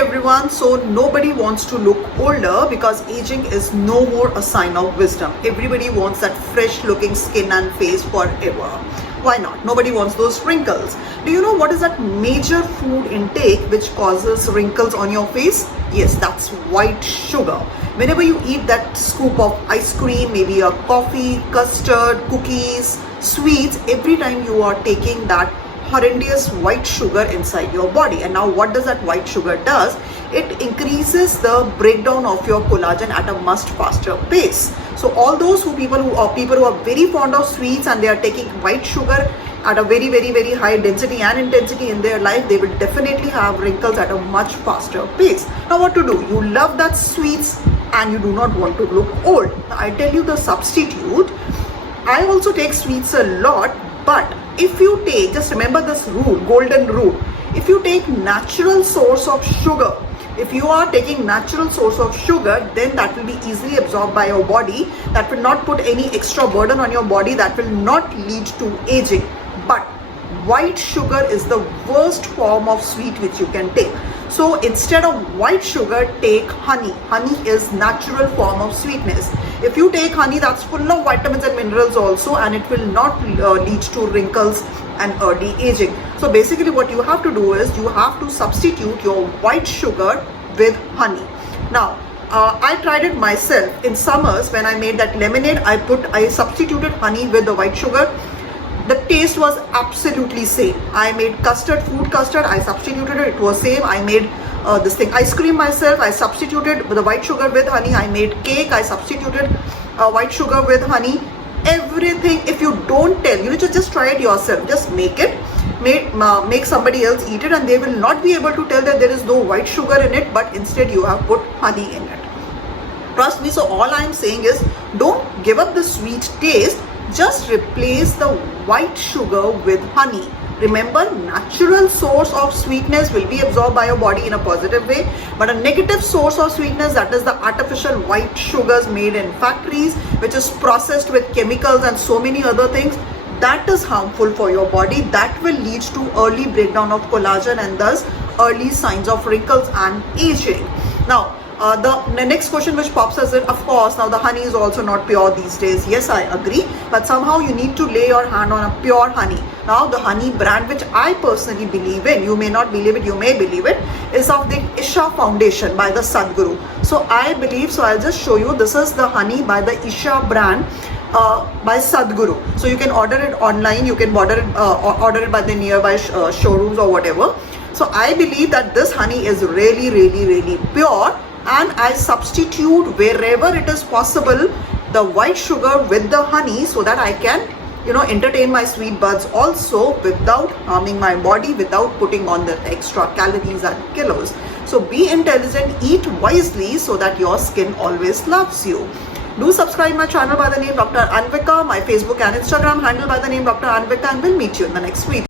everyone. So nobody wants to look older because aging is no more a sign of wisdom. Everybody wants that fresh looking skin and face forever. Why not? Nobody wants those wrinkles. Do you know what is that major food intake which causes wrinkles on your face? Yes, that's white sugar. Whenever you eat that scoop of ice cream, maybe a coffee, custard, cookies, sweets, every time you are taking that horrendous white sugar inside your body. And now what does that white sugar does? It increases the breakdown of your collagen at a much faster pace. So all those people who are very fond of sweets and they are taking white sugar at a very high density and intensity in their life, they will definitely have wrinkles at a much faster pace. Now what to do? You love that sweets and you do not want to look old. Now, I tell you the substitute. I also take sweets a lot, but if you take, just remember this rule, golden rule, if you take natural source of sugar, if you are taking natural source of sugar, then that will be easily absorbed by your body. That will not put any extra burden on your body. That will not lead to aging. But white sugar is the worst form of sweet which you can take. So instead of white sugar, take honey. Honey is natural form of sweetness. If you take honey, that's full of vitamins and minerals also, and it will not lead to wrinkles and early aging. So basically what you have to do is you have to substitute your white sugar with honey. Now I tried it myself in summers when I made that lemonade. I substituted honey with the white sugar. The taste was absolutely same. I made fruit custard, I substituted it, it was same. I made ice cream myself, I substituted the white sugar with honey. I made cake, I substituted white sugar with honey. Everything, if you don't tell, you just try it yourself. Just make it, make somebody else eat it, and they will not be able to tell that there is no white sugar in it, but instead you have put honey in it. Trust me. So all I am saying is, don't give up the sweet taste. Just replace the white sugar with honey. Remember, natural source of sweetness will be absorbed by your body in a positive way, but a negative source of sweetness, that is the artificial white sugars made in factories, which is processed with chemicals and so many other things, that is harmful for your body. That will lead to early breakdown of collagen and thus early signs of wrinkles and aging. Now the next question which pops us in, of course, now the honey is also not pure these days. Yes, I agree, but somehow you need to lay your hand on a pure honey. Now the honey brand which I personally believe in, you may not believe it, you may believe it, is of the Isha Foundation by the Sadhguru. So I believe, so I'll just show you, this is the honey by the Isha brand by Sadhguru. So you can order it online, you can order it by the nearby showrooms or whatever. So I believe that this honey is really pure, and I substitute wherever it is possible the white sugar with the honey so that I can entertain my sweet buds also without harming my body, without putting on the extra calories and kilos. So be intelligent, eat wisely so that your skin always loves you. Do subscribe my channel by the name Dr. Anvika, my Facebook and Instagram handle by the name Dr. Anvika, and we'll meet you in the next video.